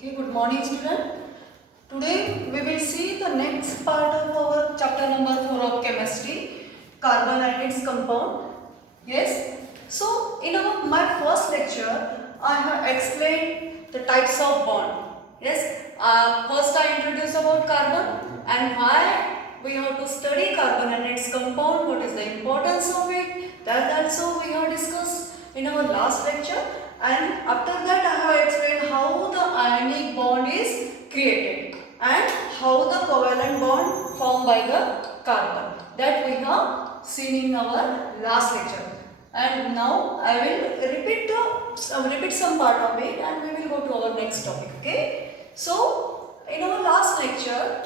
Okay, good morning student. Today we will see the next part of our chapter number 4 of chemistry, carbon and its compound. Yes. So in my first lecture I have explained the types of bond. Yes. First I introduced about carbon and why we have to study carbon and its compound, what is the importance of it. That also we have discussed in our last lecture. And after that I have explained how the ionic bond is created and how the covalent bond formed by the carbon. That we have seen in our last lecture. And now I will repeat some part of it and we will go to our next topic. Okay. So in our last lecture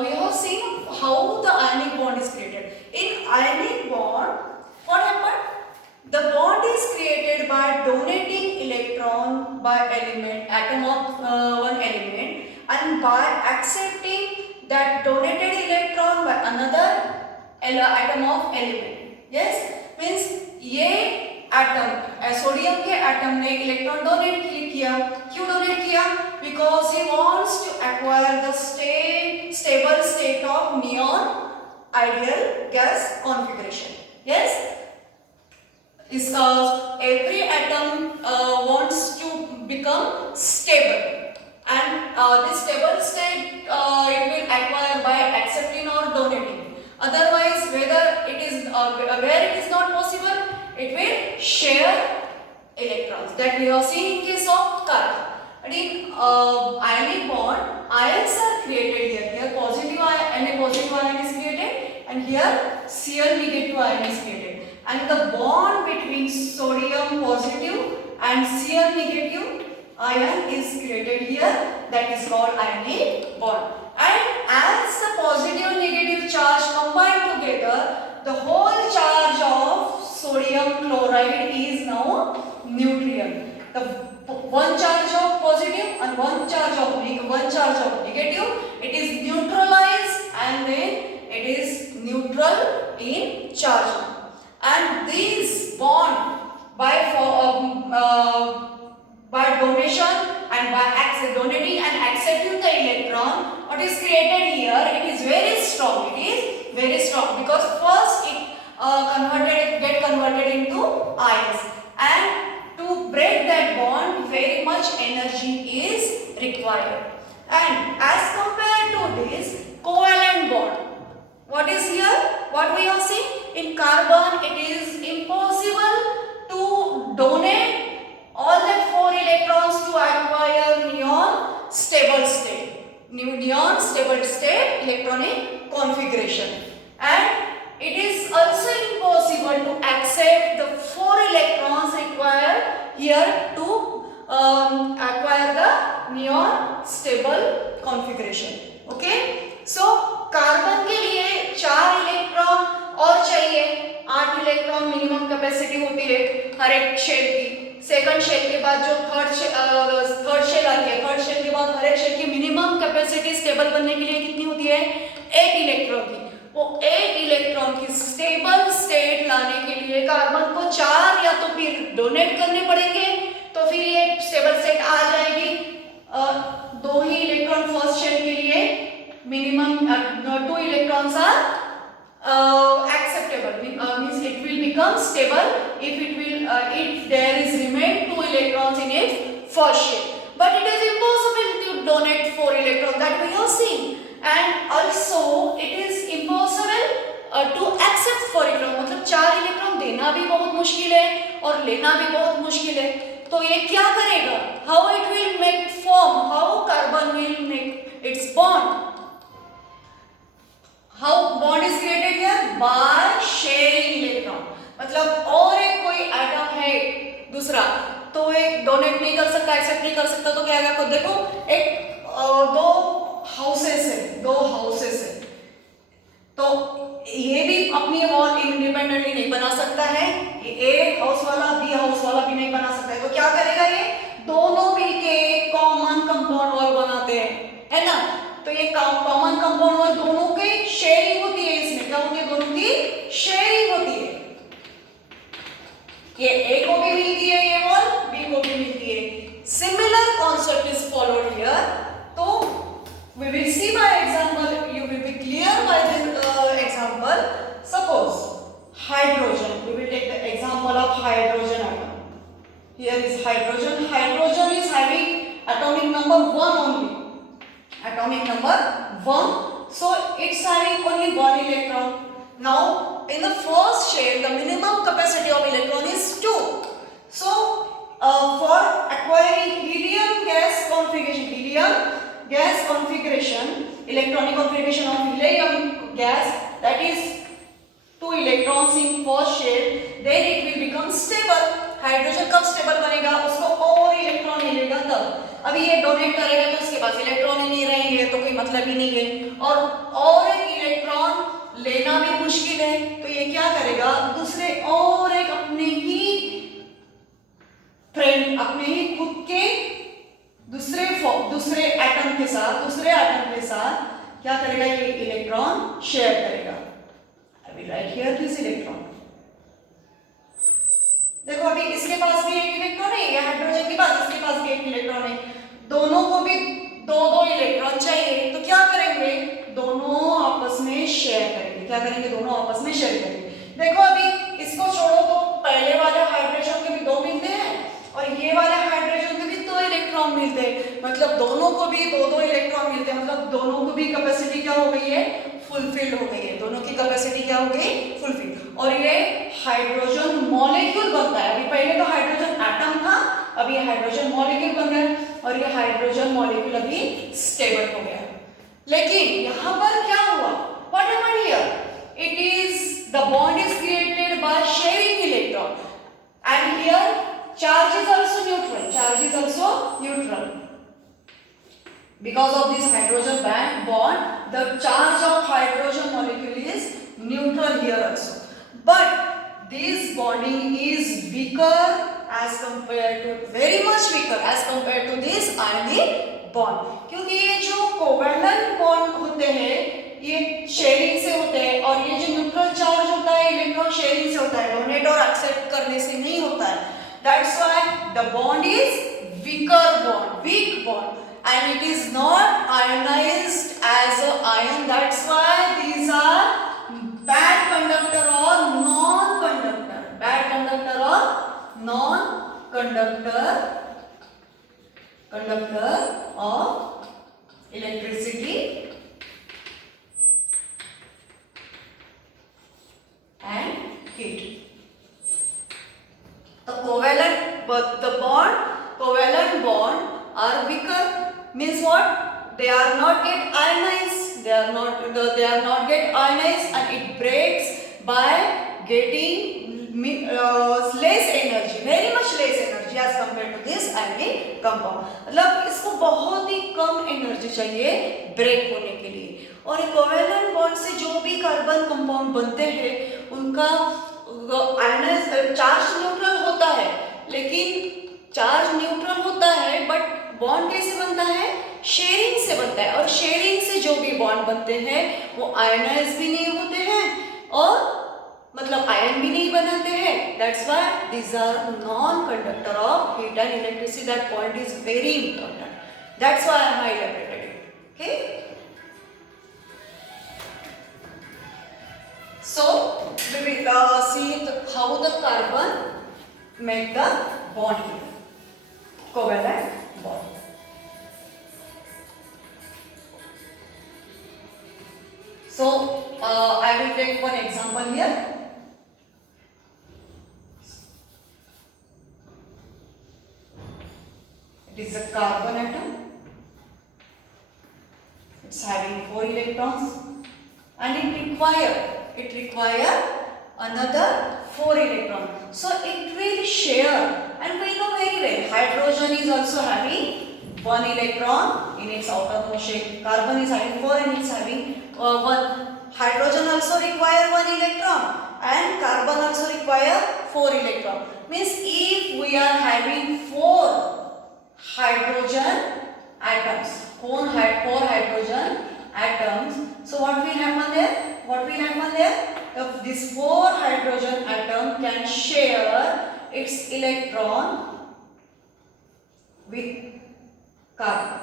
we have seen how the ionic bond is created. In ionic bond, what happened? The bond is created by donating electron by atom of one element, and by accepting that donated electron by another atom of element. Yes, means ये atom sodium के atom ने electron donate किया. क्यों donate किया? Because he wants to acquire the stable state of neon ideal gas configuration. Yes. Every atom wants to become stable, and this stable state it will acquire by accepting or donating. Otherwise, where it is not possible, it will share electrons. That we have seen in case of carbon. And in ionic bond, ions are created here. Here positive ion, Na positive ion is created, and here Cl negative ion is created. And the bond between sodium positive and Cl negative ion is created here. That is called ionic bond. And as the positive and negative charge combine together, the whole charge of sodium chloride is now neutral. The one charge of positive and one charge of negative, it is neutralized and then it is neutral in charge. And these bond by donation and by donating and accepting the electron, what is created here, it is very strong. It is very strong because first it get converted into ions, and to break that bond very much energy is required. And as compared to this covalent bond, what is here? What we have seen? In carbon, it is impossible to donate all that 4 electrons to acquire neon stable state. Neon stable state electronic configuration. And it is also impossible to accept the 4 electrons required here to acquire the neon stable configuration. Okay. So carbon के लिए 4 electron और चाहिए. 8 electron minimum capacity होती है हर एक shell की. Second shell के बाद जो थर्ड शेल आती है, थर्ड शेल के बाद हर एक शेल की मिनिमम कैपेसिटी स्टेबल बनने के लिए कितनी होती है? 8 इलेक्ट्रॉन की. वो 8 इलेक्ट्रॉन की स्टेबल स्टेट लाने के लिए कार्बन को 4 या तो फिर डोनेट करने पड़ेंगे, तो फिर ये स्टेबल स्टेट आ जाएगी. 2 ही इलेक्ट्रॉन फर्स्ट शेल के लिए minimum 2 electrons are acceptable, means it will become stable if there is remain 2 electrons in its first shell. But it is impossible to donate 4 electrons, that we have seen. And also it is impossible to accept 4 electrons. मतलब 4 electron देना भी बहुत मुश्किल है और लेना भी बहुत मुश्किल है. तो ये क्या करेगा? How it will make form? How carbon will make its bond? How bond is created here? By sharing electron. मतलब और एक कोई एटम है दूसरा, तो एक डोनेट नहीं कर सकता, एक्सेप्ट नहीं कर सकता, तो क्या आएगा? खुद देखो, एक दो हाउसेस है, तो ये भी अपनी वॉल इंडिपेंडेंटली नहीं बना सकता है. ए हाउस वाला बी हाउस वाला भी नहीं बना सकता है. तो क्या करेगा? ये दोनों मिलके कॉमन कंपाउंड वॉल बनाते हैं, है ना. तो ये कॉमन कंपाउंड वॉल दोनों की शेयरिंग होती है. इसमें क्या होती है? दोनों की शेयरिंग होती है. ये ए को भी मिलती है ये वॉल, बी को भी मिलती है. Similar concept is followed here तो we will see by example, you will be clear by this example. Suppose hydrogen, we will take the example of hydrogen atom. Here is hydrogen. Hydrogen is having atomic number 1 only. Atomic number 1. So it's having only 1 electron. Now in the first shell, the minimum capacity of electron is 2. So for acquiring helium gas configuration, electronic configuration of helium gas, that is 2 electrons in first shell, then it will become stable. Hydrogen कब stable बनेगा, उसको और electron मिलेगा तब. अभी ये donate करेगा तो उसके पास इलेक्ट्रॉन ही नहीं रहेंगे, तो कोई मतलब ही नहीं है. और एक इलेक्ट्रॉन लेना भी मुश्किल है, तो ये क्या करेगा, दूसरे और एक अपने ही फ्रेंड, अपने ही खुद के दूसरे एटम के साथ क्या करेगा, ये इलेक्ट्रॉन शेयर करेगा. I will write here this electron. देखो अभी इसके पास भी एक इलेक्ट्रॉन है, ये हाइड्रोजन के पास, इसके पास भी एक इलेक्ट्रॉन है. दोनों को भी दो इलेक्ट्रॉन चाहिए, तो क्या करेंगे, दोनों आपस में शेयर करेंगे. क्या करेंगे, दोनों आपस में शेयर करेंगे. देखो अभी इसको छोड़ो तो पहले वाले हाइड्रोजन के भी 2 मिलते हैं और ये वाले हाइड्रोजन के भी 2 इलेक्ट्रॉन मिलते हैं. मतलब दोनों को भी 2 इलेक्ट्रॉन मिलते हैं. मतलब दोनों को भी कैपेसिटी क्या हो गई है, फुलफिल्ड हो गई है. दोनों की कैपेसिटी क्या हो गई, फुलफिल. और ये हाइड्रोजन मॉलिक्यूल बनता है. अभी पहले तो हाइड्रोजन एटम था, अभी ये हाइड्रोजन मॉलिक्यूल बन गया और ये हाइड्रोजन मॉलिक्यूल अभी स्टेबल हो गया. लेकिन यहाँ पर क्या हुआ, what happened here, it is the bond is created by sharing electron and here charge is also neutral. Because of this hydrogen bond, the charge of hydrogen molecule is neutral here also. But this bonding is weaker as compared to, very much weaker as compared to this ionic bond. क्योंकि ये जो covalent bond होते हैं ये sharing से होते हैं और ये जो न्यूट्रल चार्ज होता है इलेक्ट्रॉन शेयरिंग से होता है, डोनेट और एक्सेप्ट करने से नहीं होता है. That's why the bond is weak bond. And it is not ionized as an ion. That's why these are bad conductor or non-conductor. Bad conductor or non-conductor. Conductor of electricity and heat. The covalent bond are weaker. Means what? They are not get ionized. They are not get ionized, and it breaks by getting less energy, very much less energy as compared to this ionic compound. मतलब इसको बहुत ही कम energy चाहिए break होने के लिए. और एक covalent bond से जो भी कार्बन कंपाउंड बनते हैं उनका आयनाइज चार्ज न्यूट्रल होता है, लेकिन चार्ज न्यूट्रल होता है बट बॉन्ड कैसे बनता है, शेयरिंग से बनता है. और शेयरिंग से जो भी बॉन्ड बनते हैं वो आयनाइज भी नहीं होते हैं और मतलब आयन भी नहीं बनाते हैं. That's why these are non conductor of heat and electricity. That point is very important. That's why I have elaborated it. Okay, so we will see how the carbon make the bond here, covalent bond. So I will take one example here. It is a carbon atom. It's having 4 electrons and it require another 4 electrons. So it will share, and we know very well hydrogen is also having 1 electron in its outermost shell. Carbon is having 4 and it's having 1. Hydrogen also require 1 electron and carbon also require 4 electron. Means if we are having 4 hydrogen atoms, 4 hydrogen atoms, so what will happen there? If this 4 hydrogen atom can share its electron with carbon.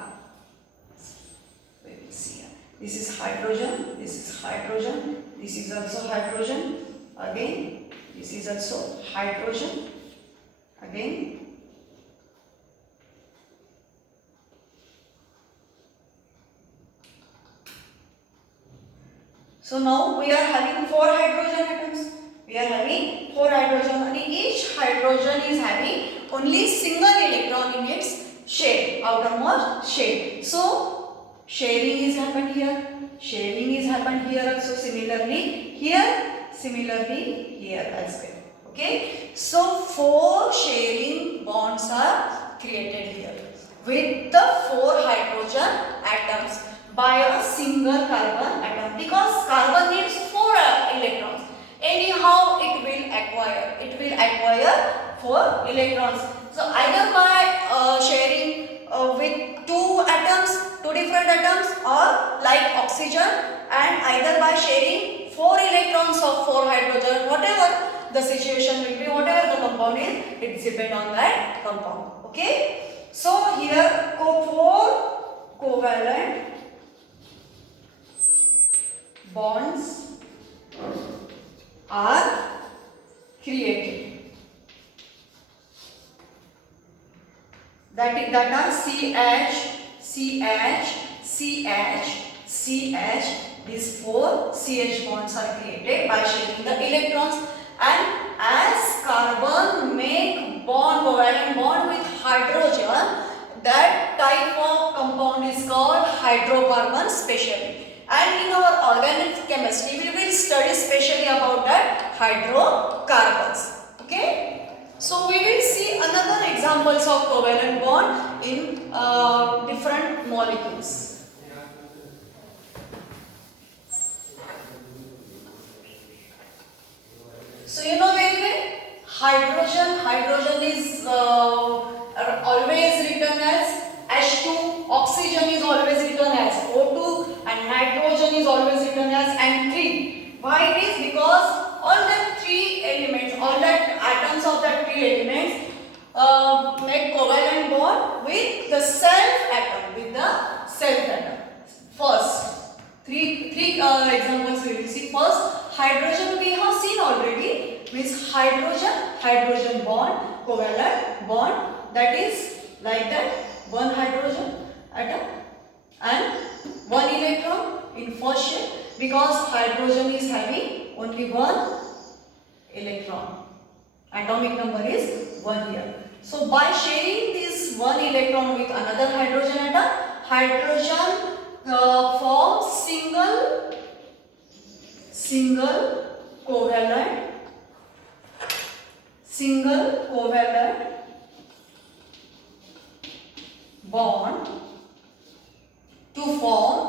this is hydrogen, this is hydrogen, this is also hydrogen, again this is also hydrogen, again so now we are having 4 hydrogen atoms. We are having 4 hydrogen and each hydrogen is having only single electron in its shell, outermost shell. So sharing is happened here, sharing is happened here also, similarly here, similarly here as well. Okay, so 4 sharing bonds are created here with the 4 hydrogen atoms by a single carbon atom, because carbon needs 4 electrons. Anyhow it will acquire 4 electrons. So either by sharing with 2 atoms, 2 different atoms, or like oxygen, and either by sharing 4 electrons of 4 hydrogen, whatever the situation will be, whatever the compound is, it depends on that compound. Okay, so here 4 covalent bonds are created, that are CH, CH, CH, CH. These 4 CH bonds are created by sharing the electrons, and as carbon make bond, covalent bond with hydrogen, that type of compound is called hydrocarbon specially. And in our organic chemistry, we will study specially about that hydrocarbons. Okay. So we will see another examples of covalent bond in different molecules. So you know very well, hydrogen is always written as H2, oxygen is always written as O2, and nitrogen is always written as N3. Why it is? Because all the 3 elements, all the atoms of the 3 elements make covalent bond with the self atom, First, three examples we will see. First, hydrogen we have seen already, means hydrogen bond, covalent bond, that is like that, 1 hydrogen atom and 1 electron in first shell, because hydrogen is having only 1 electron. Atomic number is 1 here. So by sharing this 1 electron with another hydrogen atom, hydrogen forms single covalent bond to form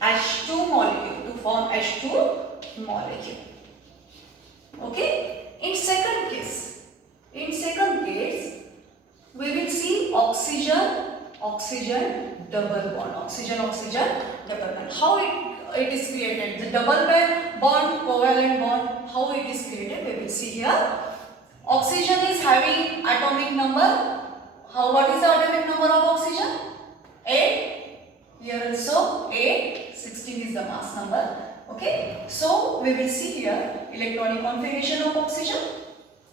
H2 molecule. Okay. In second case, we will see oxygen double bond. How it is created? The double bond, covalent bond, how it is created? We will see here. Oxygen is having atomic number. What is the atomic number of oxygen? 8. Here also 8. 16 is the mass number. Okay. So we will see here electronic configuration of oxygen.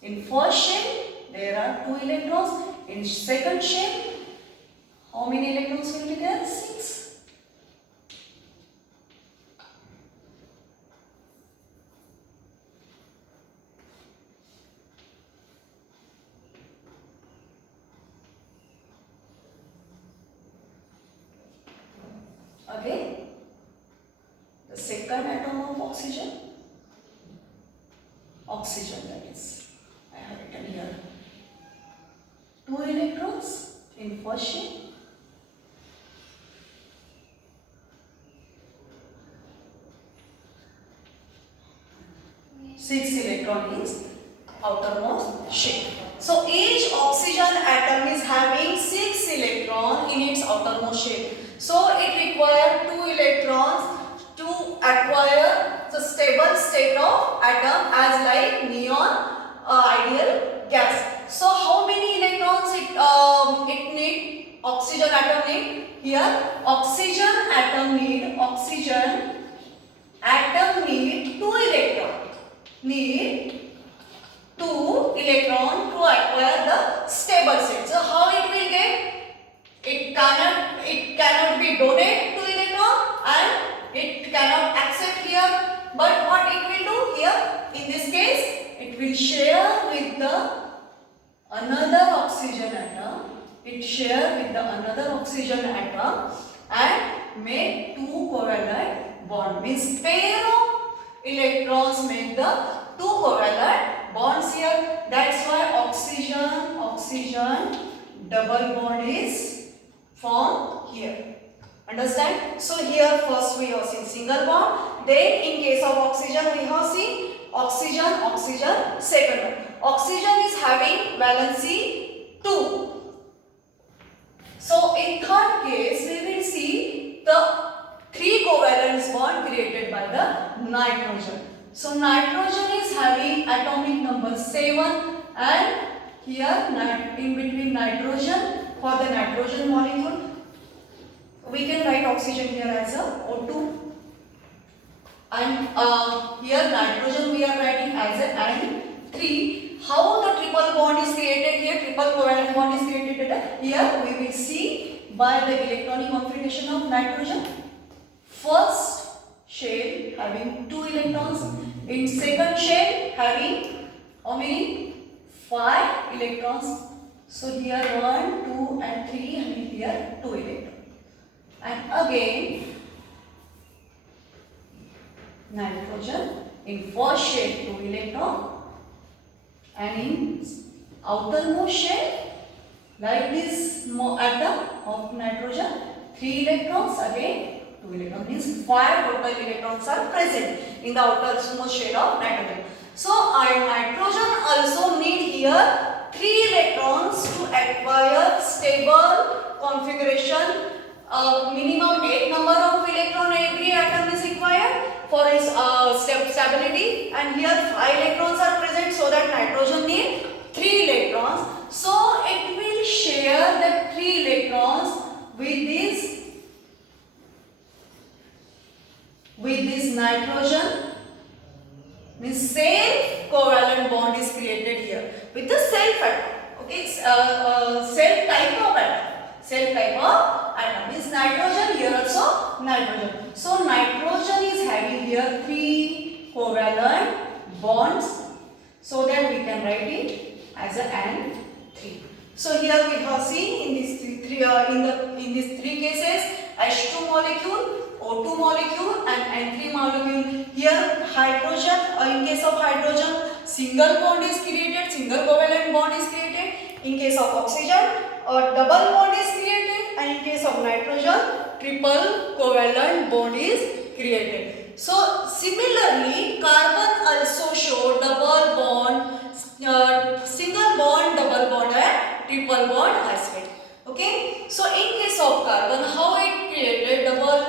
In first shell there are 2 electrons. In second shell, how many electrons will be there? 6. Again, the second atom of oxygen that is, I have written here, 2 electrons in first shell, 6 electron is outermost shell. So each oxygen atom is having 6 electrons in its outermost shell. So it requires 2 electrons to acquire the stable state of atom as like neon ideal gas. So how many electrons it need? oxygen atom need here oxygen atom need two electron to acquire the stable state. So how it will get? It cannot be donated to electron and it cannot accept here. But what it will do here? In this case, it will share with the another oxygen atom. It share with the another oxygen atom and make two covalent bond. Means pair of electrons make the two covalent bonds here. That's why oxygen double bond is formed here. Understand? So here first we have seen single bond. Then in case of oxygen we have seen oxygen second one. Oxygen is having valency 2. So in third case we will see the 3 covalent bond created by the nitrogen. So nitrogen is having atomic number 7 and here in between nitrogen for the nitrogen molecule we can write oxygen here as a O2 and here nitrogen we are writing as a N3. How the triple bond is created here, triple covalent bond is created here, we will see by the electronic configuration of nitrogen. First shell having 2 electrons, in second shell having how many? 5 electrons. So here 1, 2 and 3 and here 2 electrons. And again nitrogen in first shell 2 electron and in outermost shell like this atom of nitrogen 3 electrons, again 2 electrons, means 5 total electrons are present in the outermost shell of nitrogen. So nitrogen also need here 3 electrons to acquire stable configuration. Minimum 8 number of electron every atom is required for its stability, and here 5 electrons are present, so that nitrogen need 3 electrons. So it will share the 3 electrons with this nitrogen. Means self covalent bond is created here with the self atom. Okay, self type of atom. Self type of atom is nitrogen, here also nitrogen. So nitrogen is having here 3 covalent bonds, so that we can write it as a N3. So here we have seen in these three cases H2 molecule, O2 molecule and N3 molecule. Here hydrogen, in case of hydrogen single bond is created, single covalent bond is created. In case of oxygen a double bond is created, and in case of nitrogen triple covalent bond is created. So similarly carbon also show double bond, single bond, double bond and triple bond aspect. Okay, so in case of carbon how it created double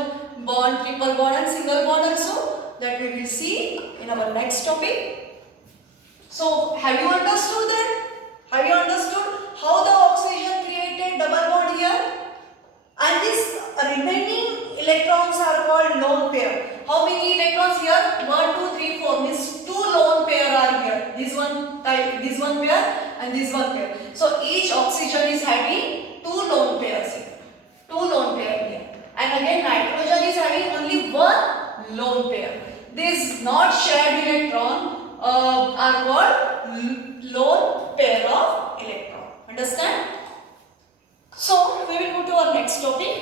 bond, triple bond and single bond also, that we will see in our next topic. So have you understood that? Have you understood how the oxygen created double bond here? And these remaining electrons are called lone pair. How many electrons here? 1, 2, 3, 4, means 2 lone pair are here. This one type, this one pair and this one pair. So each oxygen is having 2 lone pairs here. 2 lone pair here. And again nitrogen is having only 1 lone pair. This not shared electron are called lone pair of electron. Understand? So we will go to our next topic.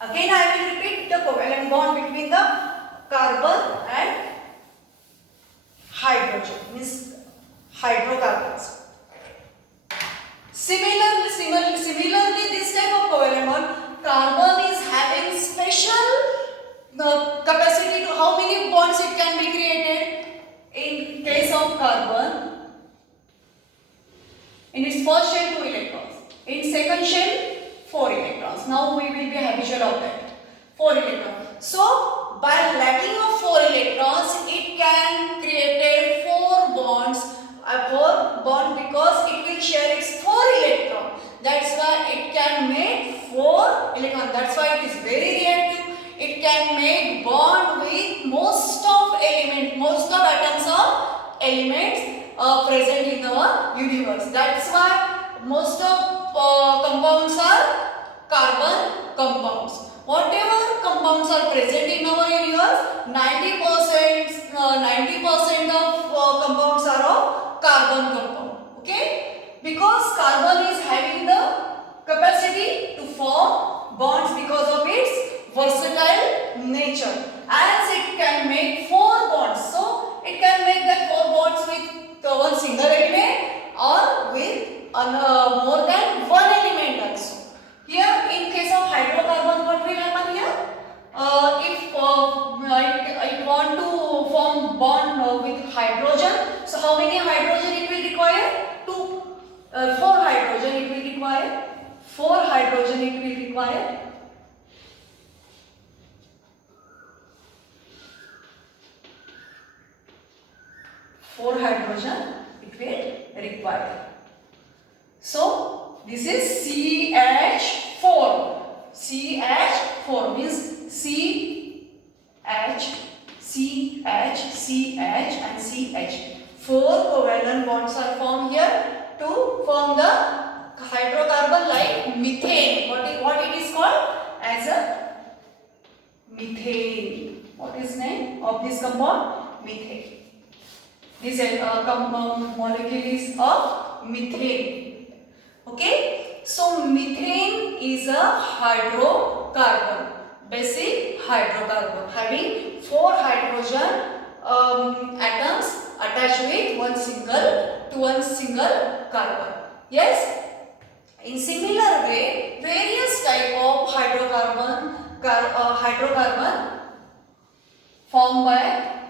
Again I will repeat the covalent bond between the carbon and hydrogen, means hydrocarbons. Similarly this type of covalent bond, carbon is having special capacity to how many bonds it can be created. In case of carbon, in its first shell 2 electrons, in second shell 4 electrons. Now we will be habitual of that. 4 electrons. So by lacking of 4 electrons, it can create 4 bonds. 4 bonds because will share its 4 electron. That's why it can make 4 electron. That's why it is very reactive. It can make bond with most of atoms of elements present in our universe. That's why most of compounds are carbon compounds. Whatever compounds are present in our universe, 90% of compounds are of carbon compound. Okay? Because carbon is having the capacity to form bonds because of its versatile nature. As it can make 4 bonds, so it can make that 4 bonds with one single element or with more than one element also. Here, in case of hydrocarbon, what will happen here? If it want to form bond with hydrogen, so how many hydrogen it will require? 4 hydrogen it will require. 4 hydrogen it will require. Four hydrogen it will require. So this is CH4. CH4 means CH, and CH. 4 covalent bonds are formed here to form the hydrocarbon like methane. What it is called? As a methane. What is name of this compound? Methane. This molecule is of methane. Okay, so methane is a hydrocarbon, basic hydrocarbon having 4 hydrogen atoms attached with one single carbon. Yes. In similar way, various type of hydrocarbon formed by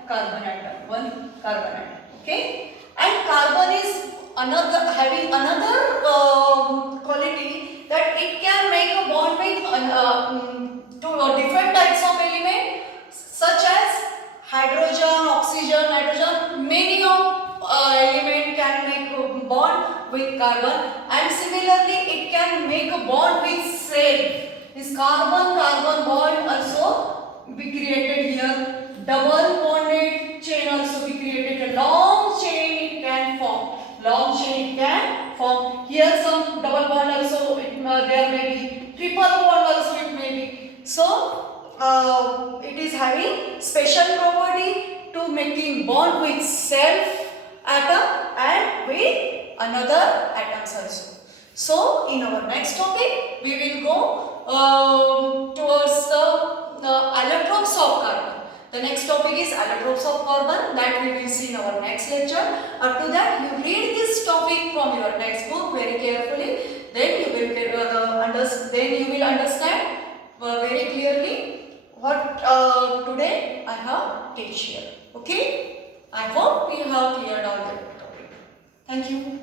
carbon atom, one carbon atom. Okay, and carbon is having another quality that it can make a bond with different types of element such as hydrogen, oxygen, nitrogen. Many of element can make a bond with carbon, and similarly it can make a bond with self. This carbon-carbon bond also be created here. Double bonded chain also be created. A long chain it can form. Here some double bond also there may be. Triple bond also it may be. So it is having special property to making bond with self atom and with another atoms also. So in our next topic we will go towards the allotropes of carbon. The next topic is allotropes of carbon, that we will see in our next lecture. Up to that, you read this topic from your textbook very carefully. Then you will understand very clearly what today I have teach here. Okay? I hope we have cleared all the topic. Thank you.